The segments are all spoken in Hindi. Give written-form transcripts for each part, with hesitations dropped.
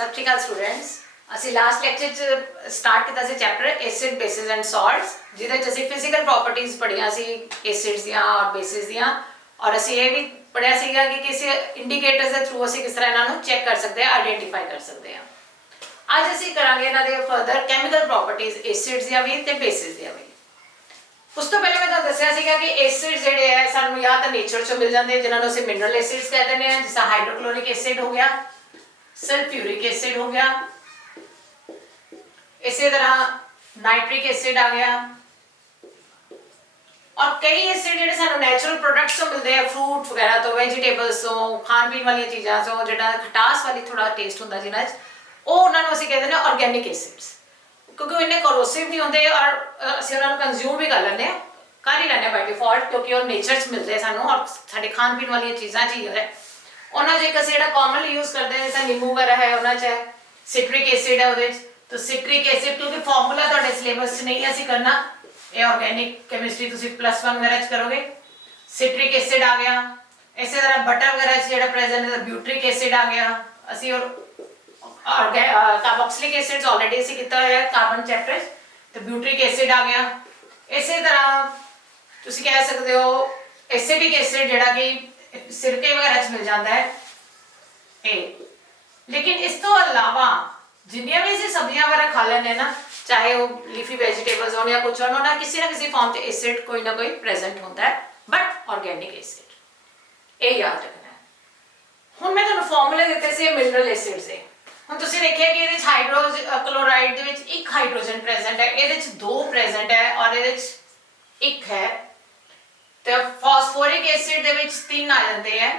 सत श्री अकाल स्टूडेंट्स। ਅਸੀਂ ਲਾਸਟ ਲੈਕਚਰ ਚ ਸਟਾਰਟ ਕੀਤਾ ਸੀ ਚੈਪਟਰ ਐਸਿਡ ਬੇਸਿਸ ਐਂਡ ਸਾਲਟਸ, ਜਿਹਦੇ ਚ ਅਸੀਂ ਫਿਜ਼ੀਕਲ ਪ੍ਰੋਪਰਟੀਜ਼ ਪੜ੍ਹੀਆਂ ਸੀ ਐਸਿਡਸ ਦੀਆਂ ਔਰ ਬੇਸਿਸ ਦੀਆਂ, ਔਰ ਅਸੀਂ ਇਹ ਵੀ ਪੜ੍ਹਿਆ ਸੀਗਾ ਕਿ ਕਿਸੇ ਇੰਡੀਕੇਟਰਸ ਦੇ ਥਰੂ ਅਸੀਂ ਕਿਸ ਤਰ੍ਹਾਂ ਇਹਨਾਂ ਨੂੰ ਚੈੱਕ ਕਰ ਸਕਦੇ ਹਾਂ, ਆਈਡੈਂਟੀਫਾਈ ਕਰ ਸਕਦੇ ਹਾਂ। ਅੱਜ ਅਸੀਂ ਕਰਾਂਗੇ ਇਹਨਾਂ ਦੇ ਫਰਦਰ ਕੈਮੀਕਲ ਪ੍ਰੋਪਰਟੀਜ਼ ਐਸਿਡਸ ਦੀਆਂ ਵੀ ਤੇ ਬੇਸਿਸ ਦੀਆਂ ਵੀ। ਉਸ ਤੋਂ ਪਹਿਲਾਂ ਮੈਂ ਤੁਹਾਨੂੰ ਦੱਸਿਆ ਸੀਗਾ ਕਿ ਐਸਿਡ ਜਿਹੜੇ ਹੈ ਸਾਨੂੰ ਜਾਂ ਤਾਂ ਨੇਚਰ ਚੋਂ ਮਿਲ ਜਾਂਦੇ, ਜਿਨ੍ਹਾਂ ਨੂੰ ਅਸੀਂ ਮਿਨਰਲ ਐਸਿਡਸ ਕਹਿ ਦਿੰਦੇ ਹਾਂ, ਜਿਸ ਤਰ੍ਹਾਂ ਹਾਈਡਰੋਕਲੋਰਿਕ ਐਸਿਡ ਹੋ ਗਿਆ, सल्फ्यूरिक एसिड हो गया, इसी तरह नाइट्रिक एसिड आ गया, और कई एसिड ਜਿਹੜੇ ਸਾਨੂੰ ਨੈਚੁਰਲ ਪ੍ਰੋਡਕਟਸ ਤੋਂ ਮਿਲਦੇ ਆ, ਫਰੂਟ ਵਗੈਰਾ ਤੋਂ, ਵੈਜੀਟੇਬਲਸ ਤੋਂ, ਖਾਣ ਪੀਣ ਵਾਲੀਆਂ ਚੀਜ਼ਾਂ ਤੋਂ, ਜਿਹੜਾ ਖਟਾਸ ਵਾਲੀ ਥੋੜਾ ਟੇਸਟ ਹੁੰਦਾ ਜਿਨ੍ਹਾਂ 'ਚ, ਉਹ ਉਹਨਾਂ ਨੂੰ ਅਸੀਂ ਕਹਿੰਦੇ ਨੇ ਆਰਗੈਨਿਕ ਐਸਿਡਸ, ਕਿਉਂਕਿ ਉਹ ਇੰਨੇ ਕੋਰੋਸਿਵ ਨਹੀਂ ਹੁੰਦੇ ਔਰ ਅਸੀਂ ਉਹਨਾਂ ਨੂੰ ਕੰਜ਼ਿਊਮ ਵੀ ਕਰ ਲੈਂਦੇ ਹਾਂ, ਕਰ ਹੀ ਲੈਂਦੇ ਬਾਈ ਡਿਫਾਲਟ, ਕਿਉਂਕਿ ਉਹ ਨੇਚਰ 'ਚ ਮਿਲਦੇ ਸਾਨੂੰ ਔਰ ਸਾਡੇ ਖਾਣ ਪੀਣ ਵਾਲੀਆਂ ਚੀਜ਼ਾਂ 'ਚ ਹੀ ਹੈ। ਉਹਨਾਂ 'ਚ ਇੱਕ ਅਸੀਂ ਜਿਹੜਾ ਕਾਮਨਲੀ ਯੂਜ਼ ਕਰਦੇ ਹਾਂ, ਜਿਵੇਂ ਨਿੰਬੂ ਵਗੈਰਾ ਹੈ, ਉਹਨਾਂ 'ਚ ਹੈ ਸਿਟਰਿਕ ਐਸਿਡ ਹੈ ਉਹਦੇ 'ਚ। ਤਾਂ ਸਿਟਰਿਕ ਐਸਿਡ ਕਿਉਂਕਿ ਫਾਰਮੂਲਾ ਤੁਹਾਡੇ ਸਿਲੇਬਸ 'ਚ ਨਹੀਂ ਅਸੀਂ ਕਰਨਾ, ਇਹ ਆਰਗੈਨਿਕ ਕੈਮਿਸਟਰੀ ਤੁਸੀਂ +1 ਵਗੈਰਾ 'ਚ ਕਰੋਗੇ। ਸਿਟਰਿਕ ਐਸਿਡ ਆ ਗਿਆ। ਇਸੇ ਤਰ੍ਹਾਂ ਬਟਰ ਵਗੈਰਾ 'ਚ ਜਿਹੜਾ ਪ੍ਰੈਜ਼ੈਂਟ ਹੈ ਬਿਊਟਰਿਕ ਐਸਿਡ ਆ ਗਿਆ। ਅਸੀਂ ਔਰ ਕਾਰਬੋਕਸਿਲਿਕ ਐਸਿਡਸ ਆਲਰੇਡੀ ਅਸੀਂ ਕੀਤਾ ਹੋਇਆ ਕਾਰਬਨ ਚੈਪਟਰ 'ਚ, ਤੇ ਬਿਊਟਰਿਕ ਐਸਿਡ ਆ ਗਿਆ। ਇਸੇ ਤਰ੍ਹਾਂ ਤੁਸੀਂ ਕਹਿ ਸਕਦੇ ਹੋ ਐਸਿਡਿਕ ਐਸਿਡ ਜਿਹੜਾ ਕਿ ਸਿਰਕੇ ਵਗੈਰਾ 'ਚ ਮਿਲ ਜਾਂਦਾ ਹੈ ਇਹ। ਲੇਕਿਨ ਇਸ ਤੋਂ ਇਲਾਵਾ ਜਿੰਨੀਆਂ ਵੀ ਅਸੀਂ ਸਬਜ਼ੀਆਂ ਵਗੈਰਾ ਖਾ ਲੈਂਦੇ ਨਾ, ਚਾਹੇ ਉਹ ਲੀਫੀ ਵੈਜੀਟੇਬਲਸ ਹੋਣ ਜਾਂ ਕੁਛ ਹੋਣ, ਉਹਨਾਂ ਕਿਸੇ ਨਾ ਕਿਸੇ ਫਾਰਮ 'ਚ ਐਸਿਡ ਕੋਈ ਨਾ ਕੋਈ ਪ੍ਰੈਜ਼ੈਂਟ ਹੁੰਦਾ ਹੈ, ਬਟ ਆਰਗੈਨਿਕ ਐਸਿਡ, ਇਹ ਯਾਦ ਰੱਖਣਾ ਹੈ। ਹੁਣ ਮੈਂ ਤੁਹਾਨੂੰ ਫਾਰਮੂਲੇ ਦਿੱਤੇ ਸੀ ਮਿਨਰਲ ਐਸਿਡਸ ਦੇ। ਹੁਣ ਤੁਸੀਂ ਦੇਖਿਆ ਕਿ ਇਹਦੇ 'ਚ ਕਲੋਰਾਈਡ ਦੇ ਵਿੱਚ ਇੱਕ ਹਾਈਡਰੋਜਨ ਪ੍ਰੈਜ਼ੈਂਟ ਹੈ, ਇਹਦੇ 'ਚ 2 ਪ੍ਰੈਜ਼ੈਂਟ ਹੈ ਔਰ ਇਹਦੇ 'ਚ 1 ਹੈ, ਤੇ ਫਾਸਫੋਰਿਕ ਐਸਿਡ ਦੇ ਵਿੱਚ 3 ਆ ਜਾਂਦੇ ਹੈ।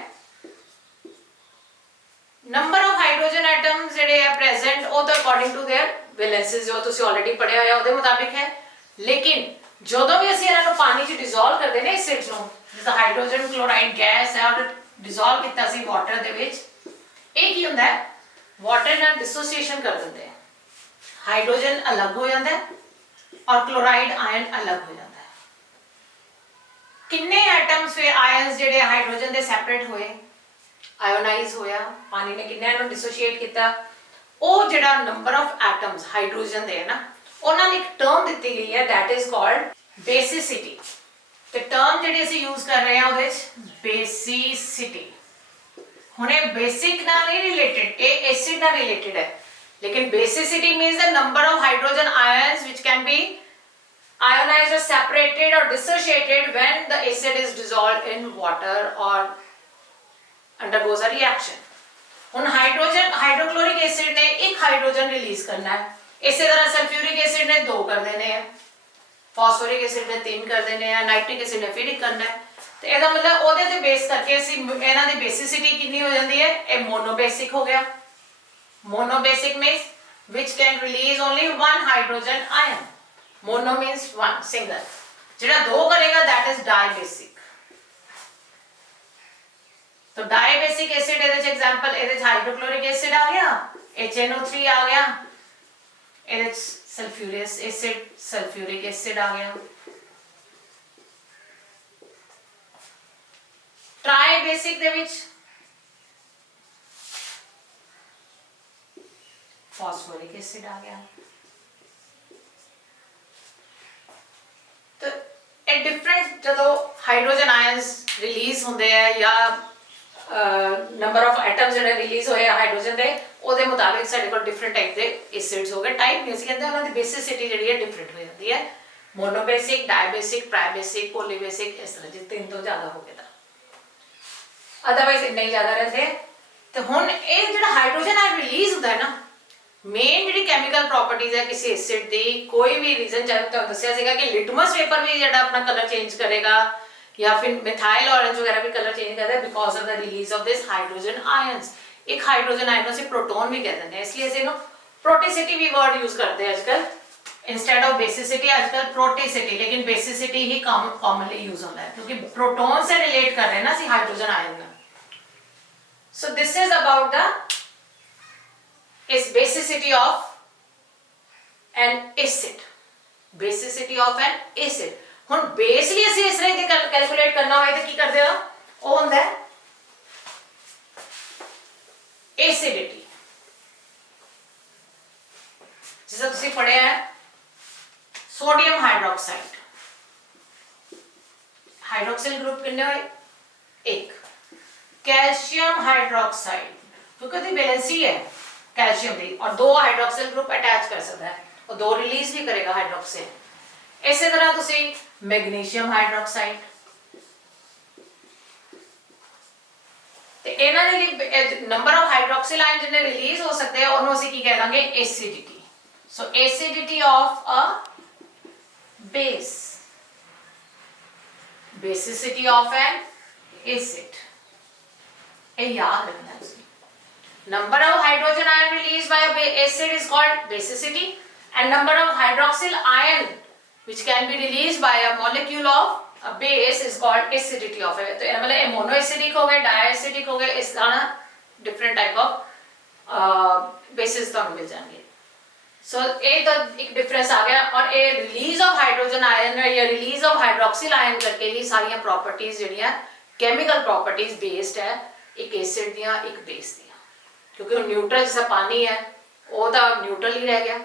ਨੰਬਰ ਆਫ ਹਾਈਡਰੋਜਨ ਐਟਮਸ ਜਿਹੜੇ ਆ ਪ੍ਰੈਜ਼ੈਂਟ, ਉਹ ਤਾਂ ਅਕੋਰਡਿੰਗ ਟੂ देयर ਵੈਲੈਂਸਿਸ, ਜੋ ਤੁਸੀਂ ਆਲਰੇਡੀ ਪੜ੍ਹਿਆ ਹੋਇਆ ਉਹਦੇ ਮੁਤਾਬਿਕ ਹੈ। ਲੇਕਿਨ ਜਦੋਂ ਵੀ ਅਸੀਂ ਇਹਨਾਂ ਨੂੰ ਪਾਣੀ 'ਚ ਡਿਸੋਲਵ ਕਰਦੇ ਨੇ ਐਸਿਡਸ ਨੂੰ, ਜਿਵੇਂ ਹਾਈਡਰੋਜਨ ਕਲੋਰਾਈਡ ਗੈਸ ਹੈ ਔਰ ਡਿਸੋਲਵ ਕੀਤਾ ਸੀ ਵਾਟਰ ਦੇ ਵਿੱਚ, ਇਹ ਕੀ ਹੁੰਦਾ ਹੈ, ਵਾਟਰ ਨਾਲ ਡਿਸੋਸੀਏਸ਼ਨ ਕਰ ਦਿੰਦੇ ਆ, ਹਾਈਡਰੋਜਨ ਅਲੱਗ ਹੋ ਜਾਂਦਾ ਹੈ ਔਰ ਕਲੋਰਾਈਡ ਆਇਨ ਅਲੱਗ ਹੋ ਜਾਂਦਾ ਹੈ। ਕਿੰਨੇ ਐਟਮਸ ਫਿਰ ਆਇਨਸ ਜਿਹੜੇ ਹਾਈਡਰੋਜਨ ਦੇ ਸੈਪਰੇਟ ਹੋਏ, ਆਇਓਨਾਈਜ਼ ਹੋਇਆ, ਪਾਣੀ ਨੇ ਕਿੰਨੇ ਨੂੰ ਡਿਸੋਸੀਏਟ ਕੀਤਾ, ਉਹ ਜਿਹੜਾ ਨੰਬਰ ਆਫ ਐਟਮਸ ਹਾਈਡਰੋਜਨ ਦੇ ਹੈ ਨਾ, ਉਹਨਾਂ ਨੇ ਇੱਕ ਟਰਮ ਦਿੱਤੀ ਗਈ ਹੈ, ਦੈਟ ਇਜ਼ ਕਾਲਡ ਬੇਸਿਸਿਟੀ। ਤੇ ਟਰਮ ਜਿਹੜੀ ਅਸੀਂ ਯੂਜ਼ ਕਰ ਰਹੇ ਹਾਂ ਉਹਦੇ ਵਿੱਚ ਬੇਸਿਸਿਟੀ। ਹੁਣ ਇਹ ਬੇਸਿਕ ਨਾਲ ਨਹੀਂ ਰਿਲੇਟਡ, ਇਹ ਐਸਿਡ ਨਾਲ ਰਿਲੇਟਡ ਹੈ, ਲੇਕਿਨ basicity means the number of hydrogen ions which can be ionized or separated or dissociated when the acid is dissolved in water or undergoes a reaction. ਹੁਣ ਹਾਈਡਰੋਕਲੋਰਿਕ ਐਸਿਡ ਨੇ 1 ਹਾਈਡਰੋਜਨ ਰਿਲੀਜ਼ ਕਰਨਾ ਹੈ, ਇਸੇ ਤਰ੍ਹਾਂ ਸਲਫਿਊਰਿਕ ਐਸਿਡ ਨੇ 2 ਕਰ ਦੇਣੇ ਆ, ਫਾਸਫੋਰਿਕ ਐਸਿਡ ਨੇ 3 ਕਰ ਦੇਣੇ ਆ, ਨਾਈਟ੍ਰਿਕ ਐਸਿਡ ਨੇ ਫਿਰ 1 ਕਰਨਾ ਹੈ। ਤੇ ਇਹਦਾ ਮਤਲਬ ਉਹਦੇ ਤੇ ਬੇਸ ਕਰਕੇ ਅਸੀਂ ਇਹਨਾਂ ਦੀ ਬੇਸਿਸਿਟੀ ਕਿੰਨੀ ਹੋ ਜਾਂਦੀ ਹੈ, ਇਹ ਮੋਨੋਬੇਸਿਕ ਹੋ ਗਿਆ। Monobasic means which can release only 1 hydrogen ion. Mono means 1 single. ਜਿਹੜਾ 2 ਕਰੇਗਾ that is dibasic. तो dibasic acid ਇਹਦੇ 'ਚ example, ਇਹਦੇ 'ਚ hydrochloric acid ਆ ਗਿਆ, HNO3 ਆ ਗਿਆ, ਇਹਦੇ 'ਚ sulfuric acid, sulfuric acid ਆ ਗਿਆ। Tribasic ਦੇ ਵਿੱਚ ਫਾਸਫੋਰਿਕ ਐਸਿਡ ਆ ਗਿਆ। ਤਾਂ ਇਹ ਡਿਫਰੈਂਟ ਜਦੋਂ ਹਾਈਡਰੋਜਨ ਆਇਨਸ ਰਿਲੀਜ਼ ਹੁੰਦੇ ਆ ਜਾਂ ਨੰਬਰ ਆਫ ਐਟਮਸ ਜਿਹੜੇ ਰਿਲੀਜ਼ ਹੋਏ ਆ ਹਾਈਡਰੋਜਨ ਦੇ, ਉਹਦੇ ਮੁਤਾਬਿਕ ਸਾਡੇ ਕੋਲ ਡਿਫਰੈਂਟ ਟਾਈਪ ਦੇ ਐਸਿਡਸ ਹੋ ਗਏ। ਟਾਈਪ ਨਹੀਂ ਅਸੀਂ ਕਹਿੰਦੇ, ਉਹਨਾਂ ਦੀ ਬੇਸਿਸਿਟੀ ਜਿਹੜੀ ਹੈ ਡਿਫਰੈਂਟ ਹੋ ਜਾਂਦੀ ਹੈ, ਮੋਨੋਬੇਸਿਕ, ਡਾਇਬੇਸਿਕ, ਟ੍ਰਾਈਬੇਸਿਕ, ਪੋਲੀਬੇਸਿਕ, ਇਸ ਤਰ੍ਹਾਂ ਜੇ 3 ਤੋਂ ਜ਼ਿਆਦਾ ਹੋ ਗਏ ਤਾਂ, ਅਦਰਵਾਈਜ਼ ਇੰਨੇ ਹੀ ਜ਼ਿਆਦਾ ਰਹਿੰਦੇ। ਤੇ ਹੁਣ ਇਹ ਜਿਹੜਾ ਹਾਈਡਰੋਜਨ ਆਇਨ ਰਿਲੀਜ਼ ਹੁੰਦਾ ਹੈ ਨਾ, ਮੇਨ ਜਿਹੜੀ ਕੈਮੀਕਲ ਪ੍ਰੋਪਰਟੀਜ਼ ਹੈ ਕਿਸੇ ਐਸਿਡ ਦੀ, ਕੋਈ ਵੀ ਰੀਜ਼ਨ, ਚਾਹੇ ਤੁਹਾਨੂੰ ਦੱਸਿਆ ਸੀਗਾ ਕਿ ਲਿਟਮਸ ਪੇਪਰ ਵੀ ਜਿਹੜਾ ਆਪਣਾ ਕਲਰ ਚੇਂਜ ਕਰੇਗਾ ਜਾਂ ਫਿਰ ਮਿਥਾਈਲ ਔਰੇਂਜ ਵਗੈਰਾ ਵੀ ਕਲਰ ਚੇਂਜ ਕਰਦਾ ਹੈ because of the release of this hydrogen ions. ਇੱਕ ਹਾਈਡਰੋਜਨ ਆਇਨ ਨੂੰ ਅਸੀਂ ਪ੍ਰੋਟੋਨ ਵੀ ਕਹਿ ਦਿੰਦੇ ਹਾਂ, ਇਸ ਲਈ ਅਸੀਂ ਇਹਨੂੰ ਪ੍ਰੋਟੀਸਿਟੀ ਵੀ ਵਰਡ ਯੂਜ਼ ਕਰਦੇ ਹਾਂ ਅੱਜਕੱਲ, ਇੰਸਟੈਡ ਆਫ ਬੇਸਿਸਿਟੀ ਅੱਜਕੱਲ ਪ੍ਰੋਟੀਸਿਟੀ, ਲੇਕਿਨ ਬੇਸਿਸਿਟੀ ਹੀ ਕਾਮਨਲੀ ਯੂਜ਼ ਹੁੰਦਾ ਹੈ ਕਿਉਂਕਿ ਪ੍ਰੋਟੋਨ ਸੇ ਰਿਲੇਟ ਕਰ ਰਹੇ हैं ना ਅਸੀਂ ਹਾਈਡਰੋਜਨ ਆਇਨ ਨਾਲ। So this is about the is basicity of an acid. Basicity of an acid. ਹੁਣ ਬੇਸ ਲਈ ਅਸੀਂ ਇਸ ਤਰ੍ਹਾਂ ਦੀ ਕੈਲਕੂਲੇਟ ਕਰਨਾ ਹੋਏ ਤਾਂ ਕੀ ਕਰਦੇ ਆ, ਉਹ ਹੁੰਦਾ ਹੈ acidity. जिस तुसी पढ़िया है सोडियम हाइड्रोक्साइड, हाइड्रोक्सिल ग्रुप कितने हुए? एक। कैल्शियम हाइड्रोक्साइड, क्योंकि दी वैलेंसी है कैल्शियम दी और दो हाइड्रोक्सिल ग्रुप अटैच कर सकता है और दो रिलीज भी करेगा हाइड्रोक्सिल। इसी तरह तुसी मैग्नीशियम हाइड्रोक्साइड, ते इन्हां दे लिए नंबर ऑफ हाइड्रोक्सिल आयन जिन्ने रिलीज हो सकते हैं उन्होंने ਅਸੀਂ ਕੀ ਕਹਿ ਦਾਂਗੇ acidity. So acidity of a base, basicity of N acid, ये याद रखना है। Number of hydrogen ion release by a acid is called basicity and number of hydroxyl ion which can be released by a molecule of a base is called acidity of it। तो ये मतलब मोनोएसिडिक हो गए, डायएसिडिक हो गए, इस तरह डिफरेंट टाइप ऑफ बेसिस तो मिल जाएंगे। सो ये तो एक डिफरेंस आ गया। और ये रिलीज ऑफ हाइड्रोजन आयन या रिलीज ऑफ हाइड्रोक्सिल आयन करके ही सारी प्रॉपर्टीज ਜਿਹੜੀਆਂ केमिकल प्रॉपर्टीज बेस्ड है एक एसिड दियां एक बेस दियां, क्योंकि न्यूट्रल जैसा पानी है वो तो न्यूट्रल ही रह गया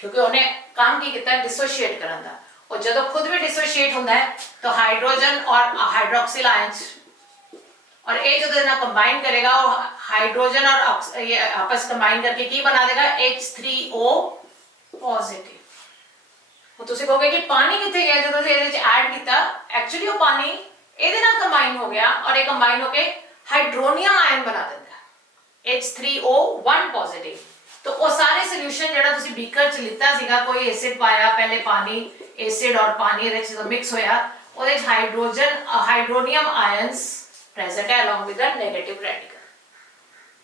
क्योंकि उन्हें काम की किया डिसोशिएट करने का, और जब खुद भी डिसोशिएट होता है तो हाइड्रोजन और हाइड्रोक्सिल आयंस और ये जो कंबाइन करेगा वो हाइड्रोजन और ये आपस कंबाइन करके की बना देगा H3O पॉजिटिव। वो तुसी कहोगे कि पानी कितने गया जो तुसी ਇਹਦੇ ਚ ऐड किया, एक्चुअली वो पानी ਇਹਦੇ ਨਾਲ कंबाइन हो गया और ये कंबाइन होके हाइड्रोनियम आयन बना देता है H3O1 पॉजिटिव। तो वो सारे सोल्यूशन जेड़ा तुसी बीकर च लिता सीगा, कोई एसिड पाया पहले पानी, एसिड और पानी ਇਹਦੇ ਚ मिक्स होया, ਉਹਦੇ ਚ हाइड्रोजन हाइड्रोनियम आयंस प्रेजेंट है along with the negative radical।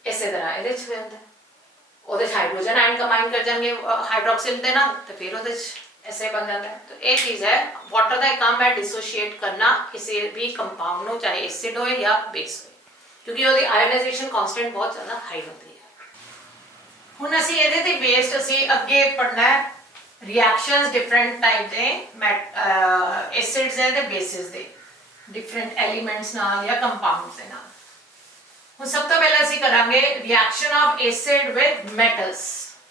इसी तरह ਇਹਦੇ ਚ ਹੁੰਦਾ ਉਹਦੇ ਚ हाइड्रोजन आयन कंबाइन कर जाएंगे हाइड्रोक्सिल ਦੇ ਨਾਲ तो फिर ਉਹਦੇ ਚ ऐसे बन जाता है। तो एक चीज है वाटर का काम है डिसोशिएट करना किसी भी कंपाउंड नो, चाहे एसिड हो या बेस हो, क्योंकि ਉਹਦੀ आयोनाइजेशन कांस्टेंट बहुत ज्यादा हाई होती है। ਹੁਣ ਅਸੀਂ ਇਹਦੇ ਤੇ ਬੇਸਡ ਅਸੀਂ ਅੱਗੇ ਪੜਨਾ ਹੈ ਰਿਐਕਸ਼ਨਸ ਡਿਫਰੈਂਟ ਟਾਈਪ ਦੇ ਐਸਿਡਸ ਦੇ ਤੇ ਬੇਸਿਸ ਦੇ ਡਿਫਰੈਂਟ ਐਲੀਮੈਂਟਸ ਨਾਲ ਜਾਂ ਕੰਪਾਊਂਡਸ ਦੇ ਨਾਲ। ਹੁਣ ਸਭ ਤੋਂ ਪਹਿਲਾਂ ਅਸੀਂ ਕਰਾਂਗੇ reaction of acid with metals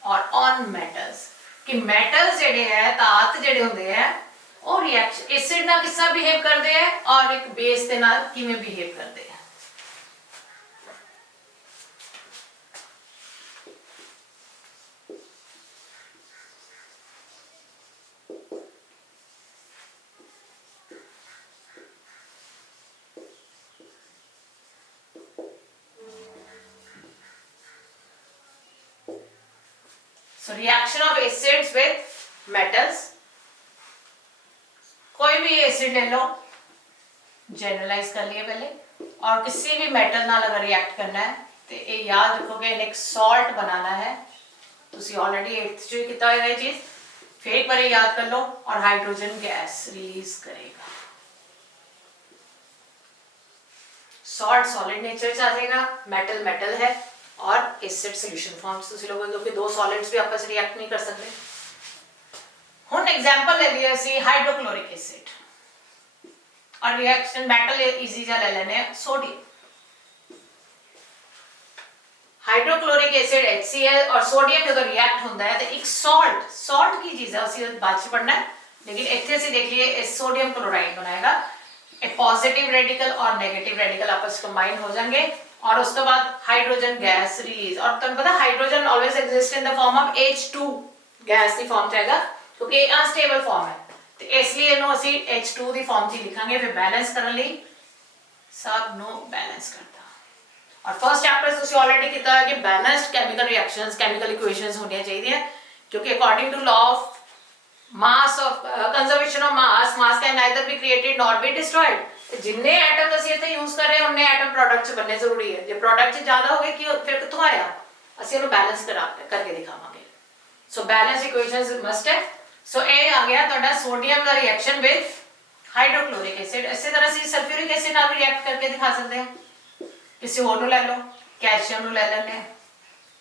ਔਰ ਔਨ ਮੈਟਲਸ, ਕਿ ਮੈਟਲਸ ਜਿਹੜੇ ਹੈ ਧਾਤ ਜਿਹੜੇ ਹੁੰਦੇ ਹੈ ਉਹ ਰਿਐਕਸ਼ਨ ਐਸਿਡ ਨਾਲ ਕਿਸ ਤਰ੍ਹਾਂ ਬਿਹੇਵ ਕਰਦੇ ਹੈ ਔਰ ਇੱਕ ਬੇਸ ਦੇ ਨਾਲ ਕਿਵੇਂ ਬਿਹੇਵ ਕਰਦੇ ਹੈ। So reaction of acids with metals, कोई भी एसिड ले लो, जनरलाइज कर लिए पहले, और किसी भी मेटल नाल अगर रिएक्ट करना है तो ये याद रखोगे एक सॉल्ट बनाना है। तुसी ऑलरेडी 8th जो किया है ये चीज फिर एक बार याद कर लो, और हाइड्रोजन गैस रिलीज करेगा। सॉल्ट सॉलिड नेचर से आ जाएगा, मेटल मेटल है और एसिड सॉल्यूशन फॉर्म्स तुसी लोगों को दो सॉलिड्स भी आपस रिएक्ट नहीं कर सकते। हुन एग्जांपल ले लिया सी हाइड्रोक्लोरिक एसिड और रिएक्शन मेटल इजी जा ले लेने सोडियम। हाइड्रोक्लोरिक एसिड HCl और सोडियम जब रिएक्ट होता है तो एक सॉल्ट की चीज है, उसी बाद में पढ़ना है, लेकिन इतने से देख लिए सोडियम क्लोराइड बनाएगा। एक पॉजिटिव रेडिकल और नेगेटिव रेडिकल आपस कंबाइन हो जाएंगे और उसके बाद हाइड्रोजन गैस रिलीज। और तुम पता hydrogen always exist in the form of H2 gas की फॉर्म जाएगा क्योंकि ये अनस्टेबल फॉर्म है, तो इसलिए इन्हों ਅਸੀਂ H2 ਦੀ ਫਾਰਮ 'ਚ ਲਿਖਾਂਗੇ। ਫਿਰ ਬੈਲੈਂਸ ਕਰਨ ਲਈ ਸਭ ਨੂੰ ਬੈਲੈਂਸ ਕਰਦਾ। और फर्स्ट चैप्टर ਤੁਸੀਂ ऑलरेडी ਕੀਤਾ ਹੈ कि balanced chemical reactions chemical equations होनी चाहिए, क्योंकि according to law of mass of conservation of mass can neither be created not be destroyed. जिन्ने एटम ਅਸੀਂ ਇੱਥੇ ਯੂਜ਼ ਕਰ ਰਹੇ ਹਾਂ ਉਹਨੇ ਐਟਮ ਪ੍ਰੋਡਕਟ 'ਚ बनने ਜ਼ਰੂਰੀ ਹੈ। ਜੇ ਪ੍ਰੋਡਕਟ 'ਚ ਜ਼ਿਆਦਾ ਹੋ ਗਏ ਕਿ ਫਿਰ ਕਿੱਥੋਂ ਆਇਆ, ਅਸੀਂ ਉਹਨੂੰ ਬੈਲੈਂਸ ਕਰਕੇ ਦਿਖਾਵਾਂਗੇ। ਸੋ बैलेंस इक्वेशंस मस्ट है। सो ये आ गया ਤੁਹਾਡਾ सोडियम का रिएक्शन विद हाइड्रोक्लोरिक एसिड। इसी तरह से सल्फ्यूरिक एसिड ਨਾਲ रिएक्ट करके दिखा सकते हैं। किसी और ले लो, कैल्शियम ले लेने,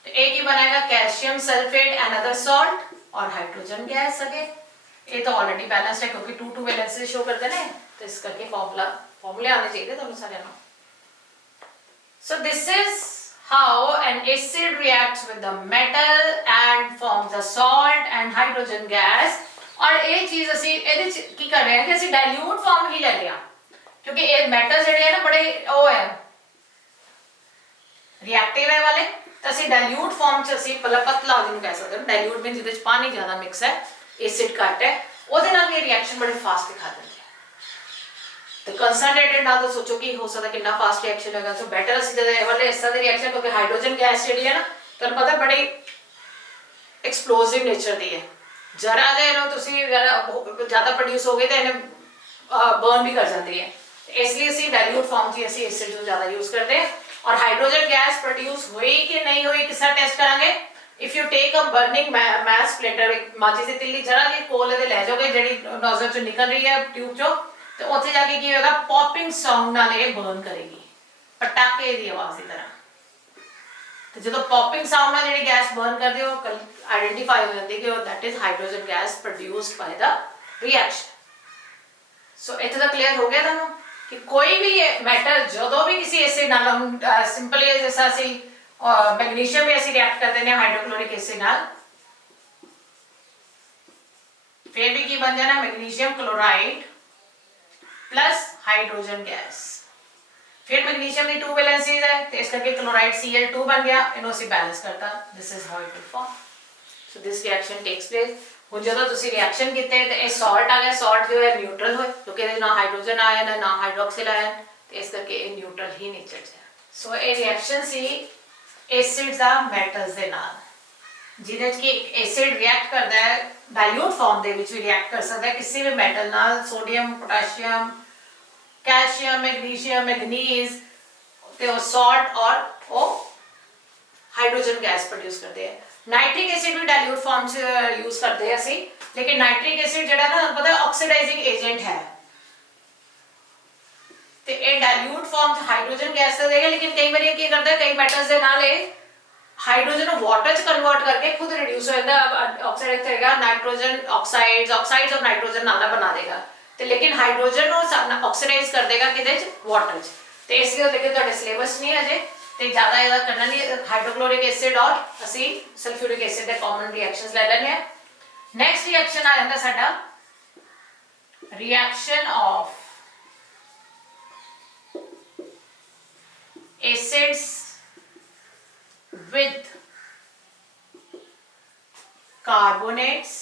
तो एक ही बनाएगा calcium sulphate and other salt और हाइड्रोजन गैस अगे। ये तो ऑलरेडी बैलेंस्ड है क्योंकि 2 वैलेंसी शो करते हैं, तो इस करके फॉर्मूले आने चाहिए दोनों सारे ना। So this is how an acid reacts with the metal and form forms the salt and hydrogen gas। और ਇਹ ਚੀਜ਼ ਅਸੀਂ ਇਹਦੇ ਚ ਕੀ ਕਰ ਰਹੇ ਹਾਂ ਕਿ ਅਸੀਂ dilute form ਹੀ ਲੈ ਲਿਆ, क्योंकि ਇਹ ਮੈਟਲ ਜਿਹੜੇ ਹੈ ਨਾ ਬੜੇ ਉਹ ਹੈ ਰਿਐਕਟਿਵ ਹੈ ਵਾਲੇ, ਤਾਂ ਅਸੀਂ dilute form ਚ ਅਸੀਂ ਪਤਲਾ ਜਿਹਨੂੰ ਕਹਿ ਸਕਦੇ ਹਾਂ dilute means ਜਿਹਦੇ ਚ ਪਾਣੀ ਜ਼ਿਆਦਾ ਮਿਕਸ ਹੈ, ਐਸਿਡ ਘੱਟ ਹੈ, ਉਹਦੇ ਨਾਲ ਇਹ ਰਿਐਕਸ਼ਨ ਬੜੇ ਫਾਸਟ ਦਿਖਾ ਦਿੰਦੇ ਆ। ਤੇ ਕੰਸਨਟ੍ਰੇਟਡ ਨਾਲ ਤਾਂ ਸੋਚੋ ਕਿ ਹੋ ਸਕਦਾ ਕਿੰਨਾ ਫਾਸਟ ਰਿਐਕਸ਼ਨ ਹੋਗਾ। ਸੋ ਬੈਟਰ ਅਸੀਂ ਜਦੋਂ ਇਹ ਵਾਲੇ ਇਸ ਤਰ੍ਹਾਂ ਦੀ ਰਿਐਕਸ਼ਨ, ਕਿਉਂਕਿ ਹਾਈਡਰੋਜਨ ਗੈਸ ਜਿਹੜੀ ਹੈ ਨਾ ਤੁਹਾਨੂੰ ਪਤਾ ਬੜੀ ਐਕਸਪਲੋਸਿਵ ਨੇਚਰ ਦੀ ਹੈ, ਜਰਾ ਜਿਹਾ ਇਹਨੂੰ ਤੁਸੀਂ ਜ਼ਿਆਦਾ ਪ੍ਰੋਡਿਊਸ ਹੋ ਗਏ ਤਾਂ ਇਹਨੇ ਬਰਨ ਵੀ ਕਰ ਜਾਂਦੀ ਹੈ, ਇਸ ਲਈ ਅਸੀਂ ਡਾਇਲੂਟ ਫਾਰਮ 'ਚ ਅਸੀਂ ਐਸਿਡ ਨੂੰ ਜ਼ਿਆਦਾ ਯੂਜ਼ ਕਰਦੇ ਹਾਂ। और हाइड्रोजन गैस प्रोड्यूस हुई कि नहीं हुई किसका टेस्ट करांगे। If you take a burning match splinter, माचिस ਦੀ ਤਿੱਲੀ ਜਰਾ ਜੀ ਕੋਲ ਇਹਦੇ ਲੈ ਜਾਓਗੇ ਜਿਹੜੀ ਨੋਜ਼ਲ ਚੋਂ ਨਿਕਲ ਰਹੀ ਹੈ ਟਿਊਬ ਚੋਂ, ਤੇ ਉੱਥੇ ਜਾ ਕੇ ਕੀ ਹੋਏਗਾ ਪੌਪਿੰਗ ਸਾਊਂਡ ਨਾਲ ਇਹ ਬਰਨ ਕਰੇਗੀ, ਪਟਾਕੇ ਦੀ ਆਵਾਜ਼ ਦੀ ਤਰ੍ਹਾਂ। ਤੇ ਜਦੋਂ ਪੌਪਿੰਗ ਸਾਊਂਡ ਨਾਲ ਜਿਹੜੀ ਗੈਸ ਬਰਨ ਕਰਦੇ ਹੋ ਆਇਡੈਂਟੀਫਾਈ ਹੋ ਜਾਂਦੀ ਕਿ ਉਹ that is hydrogen gas produced by the reaction. So ਇੱਥੇ ਤਾਂ ਕਲੀਅਰ ਹੋ ਗਿਆ ਤੁਹਾਨੂੰ कि कोई भी मैटल जो भी किसी एसिड नाल हम सिंपली जैसा असी मैग्नीशियम भी असी रिएक्ट करते हैं हाइड्रोक्लोरिक एसिड नाल, फिर भी की बन जाना magnesium chloride plus hydrogen gas. फिर मैग्नीशियम की 2 वैलेंसीज है तो इस करके क्लोराइड Cl2 बन गया, इन्हों असी बैलेंस करता। This is how it will form. So this reaction takes place. ਹੁਣ ਜਦੋਂ ਤੁਸੀਂ ਰਿਐਕਸ਼ਨ ਕੀਤੇ ਤੇ ਇਹ ਸਾਲਟ ਆ ਗਿਆ, ਸਾਲਟ ਜੋ ਹੈ ਨਿਊਟਰਲ ਹੋਏ ਕਿਉਂਕਿ ਇਹਦੇ ਨਾ ਹਾਈਡਰੋਜਨ ਆਇਆ ਨਾ ਹਾਈਡਰੋਕਸਿਲ ਆਇਆ, ਤੇ ਇਸ ਕਰਕੇ ਇਹ ਨਿਊਟਰਲ ਹੀ ਨੇਚਰ ਹੈ। ਸੋ ਇਹ ਰਿਐਕਸ਼ਨ ਸੀ ਐਸਿਡਸ ਦਾ ਮੈਟਲਸ ਦੇ ਨਾਲ, ਜਿਹਦੇ ਚ ਕਿ ਇੱਕ ਐਸਿਡ ਰਿਐਕਟ ਕਰਦਾ ਹੈ ਡਾਇਲੂਟ ਫਾਰਮ ਦੇ ਵਿੱਚ ਵੀ ਰਿਐਕਟ ਕਰ ਸਕਦਾ ਹੈ ਕਿਸੇ ਵੀ ਮੈਟਲ ਨਾਲ, sodium, potassium, calcium, magnesium, manganese, ਤੇ ਉਹ ਸਾਲਟ ਔਰ ਉਹ ਹਾਈਡਰੋਜਨ ਗੈਸ ਪ੍ਰੋਡਿਊਸ ਕਰਦੇ हैं। नाइट्रिक एसिड भी डाइल्यूट फॉर्म से यूज करते हैं ਅਸੀਂ, लेकिन नाइट्रिक एसिड ਜਿਹੜਾ ਨਾ ਪਤਾ ਆਕਸੀਡਾਈਜ਼ਿੰਗ ਏਜੰਟ ਹੈ, ਤੇ ਇਹ ਡਾਇਲੂਟ ਫਾਰਮ ਚ ਹਾਈਡਰੋਜਨ ਗੈਸ ਤਾਂ ਦੇਗਾ, ਲੇਕਿਨ ਕਈ ਵਾਰੀ ਕੀ ਕਰਦਾ ਕਈ ਮੈਟਲਸ ਦੇ ਨਾਲ ਇਹ ਹਾਈਡਰੋਜਨ ਨੂੰ ਵਾਟਰ ਚ ਕਨਵਰਟ ਕਰਕੇ ਖੁਦ ਰਿਡਿਊਸ ਹੋ ਜਾਂਦਾ, ਆਕਸਾਈਡ ਹੋਏਗਾ ਨਾਈਟ੍ਰੋਜਨ ਆਕਸਾਈਡਸ ਆਫ ਨਾਈਟ੍ਰੋਜਨ ਨਾਲ ਬਣਾ ਦੇਗਾ, ਤੇ ਲੇਕਿਨ ਹਾਈਡਰੋਜਨ ਨੂੰ ਆਕਸੀਡਾਈਜ਼ ਕਰ ਦੇਗਾ ਕਿਹਦੇ ਚ ਵਾਟਰ ਚ। ਤੇ ਇਸ ਲਈ ਲੇਕਿਨ ਤੁਹਾਡੇ ਸਿਲੇਬਸ ਨਹੀਂ ਅਜੇ ਤੇ ਜ਼ਿਆਦਾ ਕਰਨਾ ਨਹੀਂ, ਹਾਈਡਰੋਕਲੋਰਿਕ ਐਸਿਡ ਔਰ ਅਸੀਂ ਸਲਫਿਊਰਿਕ ਐਸਿਡ ਦੇ ਕਾਮਨ ਰਿਐਕਸ਼ਨਸ ਲੈ ਲੈਣੇ ਆ। ਨੈਕਸਟ ਰਿਐਕਸ਼ਨ ਆ ਜਾਂਦਾ ਸਾਡਾ reaction of acids with carbonates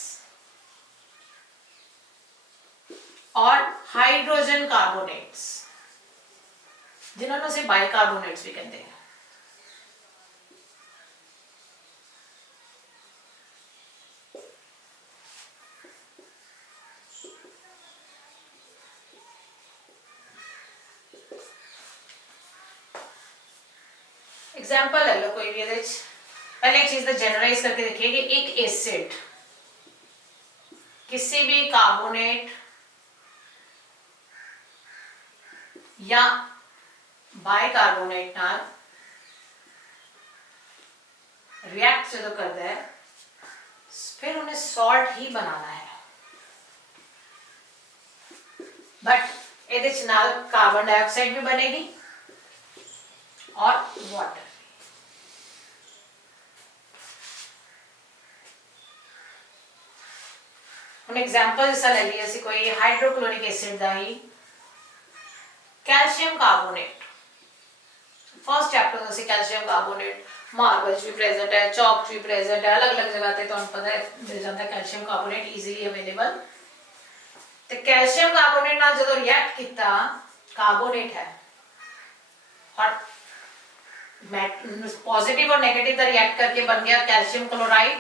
और हाइड्रोजन कार्बोनेट्स, जिन्होंने से बाइकार्बोनेट्स भी कहते हैं। एग्जाम्पल ले लो कोई भी, पहले एक चीज तो जनरलाइज करके देखिए कि एक एसिड किसी भी कार्बोनेट या बाइकार्बोनेट नाल रिएक्ट जो करता है फिर उन्हें सॉल्ट ही बनाना है, बट ये नाल कार्बन डाइऑक्साइड भी बनेगी और वाटर। हम एग्जांपल जैसा ले लिया सी कोई हाइड्रोक्लोरिक एसिड दा ही कैल्शियम कार्बोनेट, फर्स्ट चैप्टर में कैल्शियम कार्बोनेट मार्बल भी प्रेजेंट है, चौक भी प्रेजेंट है, अलग अलग जगह पे तो पता है मिल जाता है कैल्शियम कार्बोनेट इजीली अवेलेबल। तो कैल्शियम कार्बोनेट नाल जो रिएक्ट किया कार्बोनेट है और पॉजिटिव और नेगेटिव का रिएक्ट करके बन गया कैल्शियम क्लोराइड,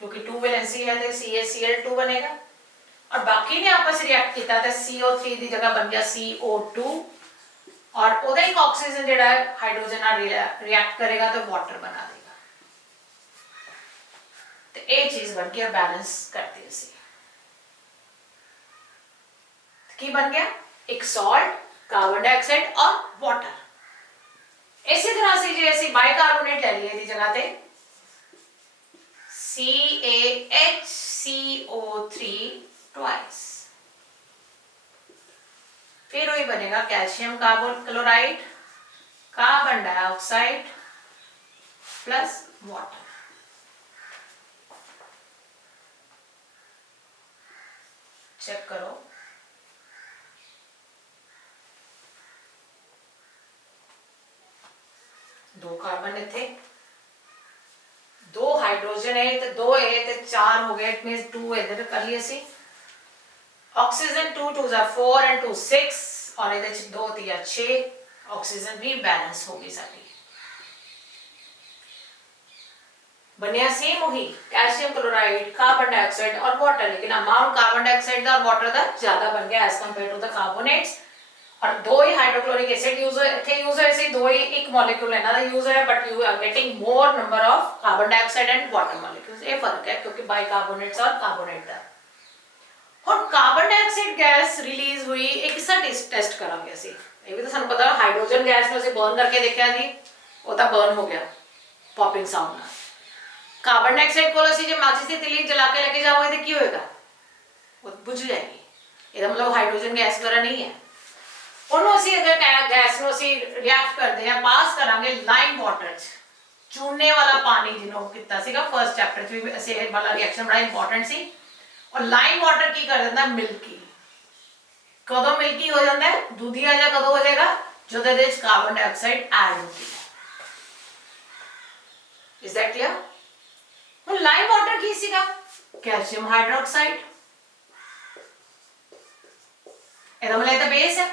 क्योंकि 2 वैलेंसी है तो CaCl2 बनेगा, और बाकी ने आपस रिएक्ट किया तो CO3 की जगह बन गया CO2, और ओदा एक ऑक्सीजन जेड़ा है हाइड्रोजन नाल रिएक्ट करेगा तो वाटर बना देगा। तो ये चीज बन के बैलेंस करती है सी की बन गया एक सॉल्ट, कार्बन डाइऑक्साइड और वाटर। इसी तरह से जो ऐसी बाइकार्बोनेट ले लिए थी जगह पे CaHCO3 ट्वाइस, फिर वही बनेगा calcium carbon chloride, carbon dioxide plus water. Check करो, दो कार्बन इथे, दो हाइड्रोजन है तो दो है तो चार हो गए, इट मींस 2 इधर कर लिए सी। ऑक्सीजन 2 2 जा 4 एंड 2 6 और ਇਹਦੇ ਚ 2 3 6 ऑक्सीजन भी बैलेंस हो गई साडी। बनया सेम वही कैल्शियम क्लोराइड, कार्बन डाइऑक्साइड और वाटर, लेकिन अमाउंट कार्बन डाइऑक्साइड का और वाटर का ज्यादा बन गया as compare to the carbonates. और दो ही हाइड्रोक्लोरिक एसिड यूज इथे यूज है, सी दो ही एक मॉलिक्यूल है ना यूज है, but you are getting more number of carbon dioxide and water molecules. ये फर्क है क्योंकि बाइकार्बोनेट्स और कार्बोनेट का। ਹੁਣ ਕਾਰਬਨ ਡਾਈਆਕਸਾਈਡ ਗੈਸ ਰਿਲੀਜ਼ ਹੋਈ, ਇਹ ਕਿਸਾ ਟੈਸਟ ਕਰਾਂਗੇ ਅਸੀਂ। ਇਹ ਵੀ ਤਾਂ ਸਾਨੂੰ ਪਤਾ ਹਾਈਡਰੋਜਨ ਗੈਸ ਨੂੰ ਅਸੀਂ ਬਰਨ ਕਰਕੇ ਦੇਖਿਆ ਜੀ, ਉਹ ਤਾਂ ਬਰਨ ਹੋ ਗਿਆ ਪੌਪਿੰਗ ਸਾਊਂਡ ਨਾਲ। ਕਾਰਬਨ ਡਾਈਆਕਸਾਈਡ ਕੋਲ ਅਸੀਂ ਜੇ ਮਾਚਿਸ ਦੀ ਤਿਲੀ ਜਲਾ ਕੇ ਲੈ ਕੇ ਜਾਵਾਂਗੇ ਤਾਂ ਕੀ ਹੋਏਗਾ, ਉਹ ਬੁਝ ਜਾਏਗੀ। ਇਹਦਾ ਮਤਲਬ ਹਾਈਡਰੋਜਨ ਗੈਸ ਵਗੈਰਾ ਨਹੀਂ ਹੈ। ਉਹਨੂੰ ਅਸੀਂ ਅਗਰ ਗੈਸ ਨੂੰ ਅਸੀਂ ਰਿਐਕਟ ਕਰਦੇ ਹਾਂ, ਪਾਸ ਕਰਾਂਗੇ ਲਾਈਮ ਵਾਟਰ 'ਚ, ਚੂਨੇ ਵਾਲਾ ਪਾਣੀ ਜਿਹਨੂੰ ਕੀਤਾ ਸੀਗਾ ਫਰਸਟ ਚੈਪਟਰ 'ਚ ਵੀ ਅਸੀਂ, ਇਹ ਵਾਲਾ ਰਿਐਕਸ਼ਨ ਬੜਾ ਇੰਪੋਰਟੈਂਟ ਸੀ। और लाइम वाटर की कर देता मिल्की, कदों मिल्की हो जाता है, दूधिया जा कदों हो जाएगा जो कार्बन डाइऑक्साइड ऐड होती है। Is that clear? ਹੁਣ ਲਾਈਮ ਵਾਟਰ ਕੀ ਸੀਗਾ, ਕੈਲਸ਼ੀਅਮ ਹਾਈਡਰੋਕਸਾਈਡ, ਇਹਦਾ ਮਤਲਬ ਇਹ ਤਾਂ ਬੇਸ ਹੈ।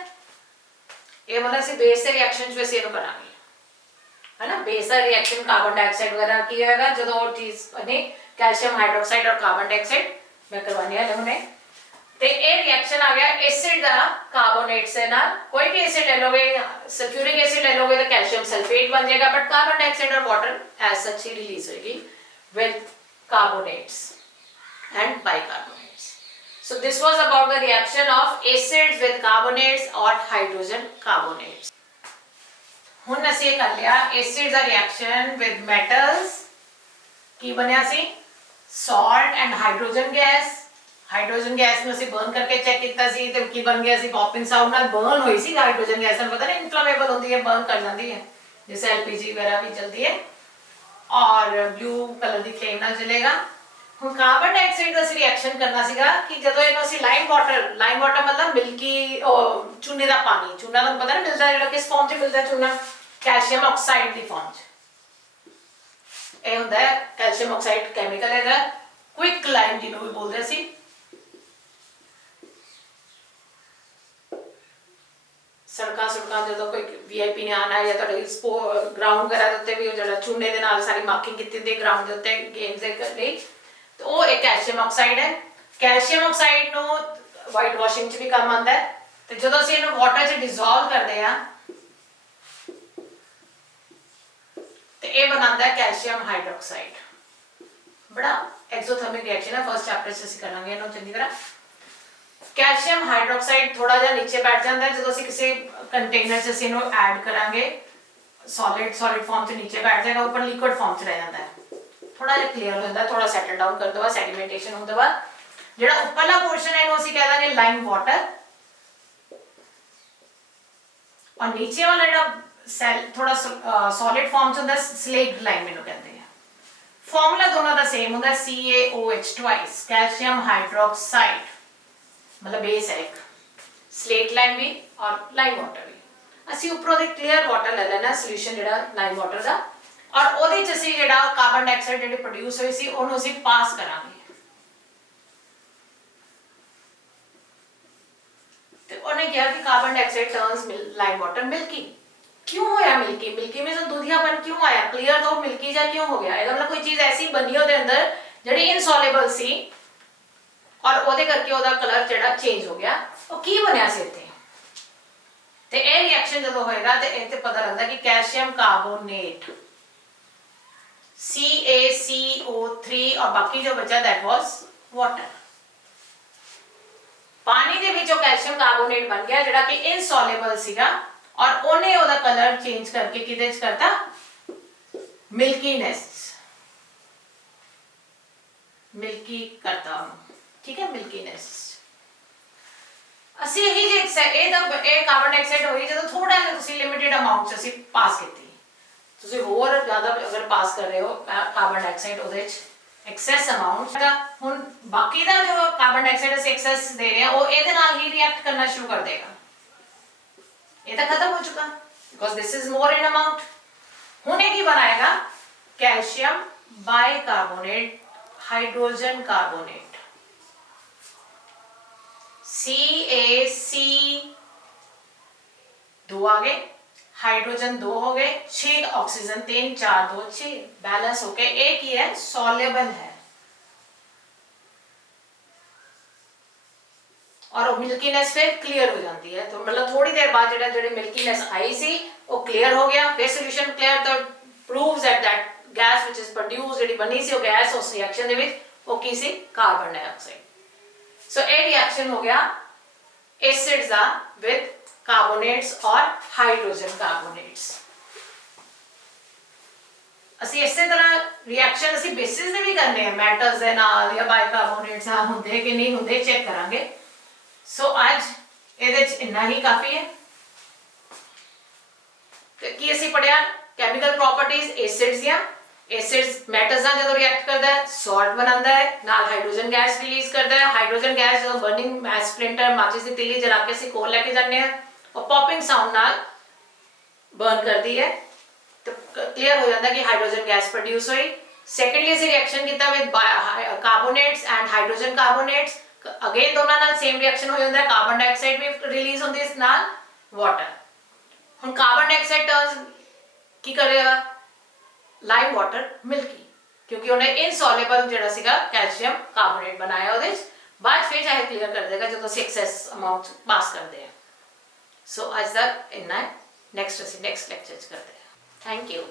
ਇਹ ਮਤਲਬ ਅਸੀਂ ਬੇਸ ਦੇ ਰਿਐਕਸ਼ਨ ਚ ਅਸੀਂ ਇਹਨੂੰ ਕਰਾਂਗੇ, है ना। बेस का रिएक्शन कार्बन डाइऑक्साइड वगैरह की होगा जो चीज बने कैल्शियम हाइड्रोक्साइड और कार्बन डाइऑक्साइड मैं करवानी है हमने। ते ये रिएक्शन आ गया एसिड का कार्बोनेट से ना, कोई भी एसिड ले लोगे, सल्फ्यूरिक एसिड ले लोगे तो कैल्शियम सल्फेट बन जाएगा, बट कार्बन डाइऑक्साइड और वाटर एज सच ही रिलीज होगी with carbonates and bicarbonates. So this was about the reaction of acids with carbonates और हाइड्रोजन कार्बोनेट्स। हुण असीं कर लिया एसिड का रिएक्शन विद मेटल्स, की बनया सी salt and hydrogen gas. Hydrogen gas में ਅਸੀਂ ਬਰਨ ਕਰਕੇ ਚੈੱਕ ਕੀਤਾ ਸੀ ਤੇ ਕੀ ਬਣ ਗਿਆ ਸੀ, ਪੌਪਿੰਗ ਸਾਊਂਡ ਨਾਲ ਬਰਨ ਹੋਈ ਸੀ ਹਾइड्रोजन गैस। ਨਾਲ ਪਤਾ ਨਹੀਂ ਇਨਫਲੇमेबल ਹੁੰਦੀ ਹੈ, ਬਰਨ ਕਰ ਜਾਂਦੀ ਹੈ, जैसे एलपीजी वगैरह भी जलती है और ब्लू कलर ਦੀ ਫਲੇਮ ਨਾਲ ਜਲੇਗਾ। ਹੁਣ ਕਾਰਬਨ ਡਾਈਆਕਸਾਈਡ ਦਾ ਅਸੀਂ ਰਿਐਕਸ਼ਨ ਕਰਨਾ ਸੀਗਾ ਕਿ ਜਦੋਂ ਇਹਨੂੰ ਅਸੀਂ ਲਾਈਮ ਵਾਟਰ ਮਤਲਬ ਮਿਲਕੀ ਚੂਨੇ ਦਾ ਪਾਣੀ, ਚੂਨਾ ਤੁਹਾਨੂੰ ਪਤਾ ਨਾ ਮਿਲਦਾ ਜਿਹੜਾ ਕਿਸ ਫਾਰਮ 'ਚ ਮਿਲਦਾ, ਚੂਨਾ ਕੈਲਸ਼ੀਅਮ ਆਕਸਾਈਡ ਦੀ ਫਾਰਮ 'ਚ। ਇਹ ਹੁੰਦਾ ਹੈ ਕੈਲਸ਼ੀਅਮ ਆਕਸਾਈਡ ਕੈਮੀਕਲ ਹੈਗਾ, ਕੁਇਕ ਲਾਈਮ ਜਿਹਨੂੰ ਵੀ ਬੋਲਦੇ ਸੀ। ਸੜਕਾਂ ਜਦੋਂ ਕੋਈ ਵੀਆਈਪੀ ਨੇ ਆਣਾ ਹੈ ਜਾਂ ਤੁਹਾਡੇ ਗਰਾਊਂਡ ਵਗੈਰਾ ਦੇ ਉੱਤੇ ਵੀ ਉਹ ਜਿਹੜਾ ਚੂਨੇ ਦੇ ਨਾਲ ਸਾਰੀ ਮਾਰਕਿੰਗ ਕੀਤੀ ਹੁੰਦੀ ਗਰਾਊਂਡ ਦੇ ਉੱਤੇ ਗੇਮਸ ਦੇ ਲਈ, ਤੇ ਉਹ ਇੱਕ ਕੈਲਸ਼ੀਅਮ ਆਕਸਾਈਡ ਹੈ। ਕੈਲਸ਼ੀਅਮ ਆਕਸਾਈਡ ਨੂੰ ਵਾਈਟ ਵਾਸ਼ਿੰਗ 'ਚ ਵੀ ਕੰਮ ਆਉਂਦਾ ਹੈ, ਤੇ ਜਦੋਂ ਅਸੀਂ ਇਹਨੂੰ ਵਾਟਰ 'ਚ ਡਿਸੋਲਵ ਕਰਦੇ ਹਾਂ ਤੇ ਇਹ ਬਣਾਉਂਦਾ ਹੈ ਕੈਲਸ਼ੀਅਮ ਹਾਈਡਰੋਕਸਾਈਡ। बड़ा एक्सोथर्मिक रिएक्शन है, फर्स्ट चैप्टर से ਅਸੀਂ ਕਰਾਂਗੇ ਇਹਨੂੰ ਚੰਗੀ ਤਰ੍ਹਾਂ। कैल्शियम हाइड्रोक्साइड थोड़ा ਜਿਹਾ नीचे बैठ जाता है ਜਦੋਂ ਅਸੀਂ ਕਿਸੇ कंटेनर 'ਚ ਅਸੀਂ ਇਹਨੂੰ ऐड ਕਰਾਂਗੇ, सॉलिड फॉर्म 'ਚ नीचे बैठ जाएगा, ऊपर लिक्विड फॉर्म 'ਚ रह जाता है, थोड़ा ਜਿਹਾ क्लियर हो जाता है, थोड़ा सेटल डाउन कर दो, सेडिमेंटेशन होने के बाद ਜਿਹੜਾ ਉੱਪਰਲਾ पोर्शन है ਇਹਨੂੰ ਅਸੀਂ ਕਹਿ ਦਾਂਗੇ लाइम वाटर, और नीचे वाला ਜਿਹੜਾ सेल थोड़ा सॉलिड फॉर्म 'ਚ ਹੁੰਦਾ स्लेक्ट लाइम ਇਹਨੂੰ ਕਹਿੰਦੇ ਆ। फॉर्मूला दोनों का सेम होता है CaOH ट्वाइस, कैल्शियम हाइड्रोक्साइड, मतलब बेस है एक, स्लेट लाइम भी और लाइम वाटर भी। ਅਸੀਂ ਉੱਪਰੋਂ ਦੇ ਕਲੀਅਰ ਵਾਟਰ ਲੈ ਲੈਣਾ ਸੋਲੂਸ਼ਨ ਜਿਹੜਾ ਲਾਈਮ ਵਾਟਰ ਦਾ, ਔਰ ਉਹਦੇ ਚ ਅਸੀਂ ਜਿਹੜਾ ਕਾਰਬਨ ਡਾਈਆਕਸਾਈਡ ਜਿਹੜੀ ਪ੍ਰੋਡਿਊਸ ਹੋਈ ਸੀ ਉਹਨੂੰ ਅਸੀਂ ਪਾਸ ਕਰਾਂਗੇ। ਤੇ ਉਹਨੇ ਕਿਹਾ ਕਿ carbon dioxide turns lime water milky. क्यों होया मिल्की? मिल्की में जो दूधियापन क्यों आया? क्लियर तो मिल्की जा क्यों हो गया? ਇਹਦਾ ਮਤਲਬ ਕੋਈ ਚੀਜ਼ ਐਸੀ ਬਣੀ ਉਹਦੇ ਅੰਦਰ ਜਿਹੜੀ ਇਨਸੋਲੂਬਲ ਸੀ ਔਰ ਉਹਦੇ ਕਰਕੇ ਉਹਦਾ ਕਲਰ ਜਿਹੜਾ ਚੇਂਜ ਹੋ ਗਿਆ। ਉਹ ਕੀ ਬਣਿਆ ਸੀ ਇੱਥੇ? ਤੇ ਇਹ ਰਿਐਕਸ਼ਨ ਜਦੋਂ ਹੋਏਗਾ ਤੇ ਇਹ ਤੇ ਪਤਾ ਲੱਗਦਾ ਕਿ ਕੈਲਸ਼ੀਅਮ ਕਾਰਬੋਨੇਟ CaCO3 और बाकी जो बचा दैट वाज वाटर। पानी ਦੇ ਵਿੱਚੋਂ ਕੈਲਸ਼ੀਅਮ ਕਾਰਬੋਨੇਟ ਬਣ ਗਿਆ ਜਿਹੜਾ ਕਿ ਇਨਸੋਲੂਬਲ ਸੀਗਾ और ਉਹਨੇ ਉਹਦਾ ਕਲਰ ਚੇਂਜ ਕਰਕੇ ਕਿਹਦੇ ਚ ਕਰਤਾ? ਮਿਲਕੀਨੈਸ, ਮਿਲਕੀ ਕਰਤਾ, ਠੀਕ ਹੈ, ਮਿਲਕੀਨੈਸ। ਅਸੀਂ ਇਹੀ ਜੇ ਇਹ ਤਾਂ ਇਹ ਕਾਰਬਨ ਡਾਈਆਕਸਾਈਡ ਹੋਈ ਜਦੋਂ ਥੋੜਾ ਜਿਹਾ ਤੁਸੀਂ ਲਿਮਿਟਡ ਅਮਾਉਂਟ ਚ ਅਸੀਂ ਪਾਸ ਕੀਤੀ। ਤੁਸੀਂ ਹੋਰ ਜ਼ਿਆਦਾ ਅਗਰ ਪਾਸ ਕਰ ਰਹੇ ਹੋ ਕਾਰਬਨ ਡਾਈਆਕਸਾਈਡ ਉਹਦੇ ਚ एक्सेस अमाउंट हुन बाकी दा जो कार्बन डाइऑक्साइड ਅਸੀਂ एक्सेस दे रहे हैं वो ਇਹਦੇ ਨਾਲ ही रिएक्ट करना शुरू कर देगा। ये तो खत्म हो चुका because this is more in amount. हुन ये की बनाएगा calcium bicarbonate hydrogen carbonate CaC 2 आ गए, हाइड्रोजन 2 हो गए, 6 ऑक्सीजन 3 4 2 6 बैलेंस होके एक ही है सॉल्युबल है और मिल्कीनेस फिर क्लियर हो जाती है। तो मतलब थोड़ी देर बाद जो मिल्कीनेस आई सी वो क्लियर हो गया, फिर सोल्यूशन क्लियर तो proves that gas which is produced ਜਿਹੜੀ ਬਣੀ ਸੀ ਉਹ ਗੈਸ ਉਸ ਰਿਐਕਸ਼ਨ ਦੇ ਵਿੱਚ ਉਹ ਕੀ ਸੀ ਕਾਰਬਨ ਡਾਈਆਕਸਾਈਡ। ਸੋ ਇਹ ਰਿਐਕਸ਼ਨ ਹੋ ਗਿਆ एसिड्स ਦਾ ਵਿਦ कार्बोनेट्स और हाइड्रोजन कार्बोनेट्स। ਅਸੀਂ ਇਸੇ ਤਰ੍ਹਾਂ ਰਿਐਕਸ਼ਨ ਅਸੀਂ ਬੇਸਿਸ ਦੇ ਵੀ ਕਰਨੇ ਆ ਮੈਟਲਸ ਦੇ ਨਾਲ ਜਾਂ ਬਾਈਕਾਰਬੋਨੇਟਸ ਆ ਹੁੰਦੇ ਕਿ ਨਹੀਂ ਹੁੰਦੇ ਚੈੱਕ ਕਰਾਂਗੇ। ਸੋ ਅੱਜ ਇਹਦੇ ਚ ਇੰਨਾ ਹੀ ਕਾਫੀ ਹੈ। ਤੇ ਕੀ ਅਸੀਂ ਪੜਿਆ केमिकल प्रॉपर्टीज एसिड्स ਦੀਆਂ एसिड्स मेटल्स ਨਾਲ ਜਦੋਂ ਰਿਐਕਟ ਕਰਦਾ ਹੈ ਸਾਲਟ ਬਣਾਉਂਦਾ ਹੈ, ਨਾਲ ਹਾਈਡਰੋਜਨ ਗੈਸ ਰਿਲੀਜ਼ ਕਰਦਾ ਹੈ। ਹਾਈਡਰੋਜਨ ਗੈਸ ਜਦੋਂ ਬਰਨਿੰਗ ਮੈਚ ਸਪਲਿੰਟਰ ਮਾਚਿਸ ਦੀ ਤਿੱਲੀ ਜਲਾ ਕੇ ਅਸੀਂ ਕੋਲ ਲੈ ਕੇ ਜਾਂਦੇ ਹਾਂ और पॉपिंग साउंड नाल बर्न करती है तो क्लियर हो जाता है कि हाइड्रोजन गैस प्रोड्यूस हुई। सेकेंडली ਅਸੀਂ रिएक्शन किया with carbonates and hydrogen carbonates, again दोनों नाल सेम रिएक्शन हो जाता है, कार्बन डाइऑक्साइड भी रिलीज होती है इस नाल वाटर। हुन कार्बन डाइऑक्साइड टर्न्स की करेगा लाइम वाटर मिल्की क्योंकि उन्हें इनसॉल्युबल ਜਿਹੜਾ ਸੀਗਾ कैल्शियम कार्बोनेट बनाया ਉਹਦੇ बाद फिर चाहे क्लियर कर देगा ਜਦੋਂ ਅਸੀਂ एक्सेस अमाउंट पास करते हैं। सो आज तक इतना है, नेक्स्ट लेक्चर करते हैं। Thank you.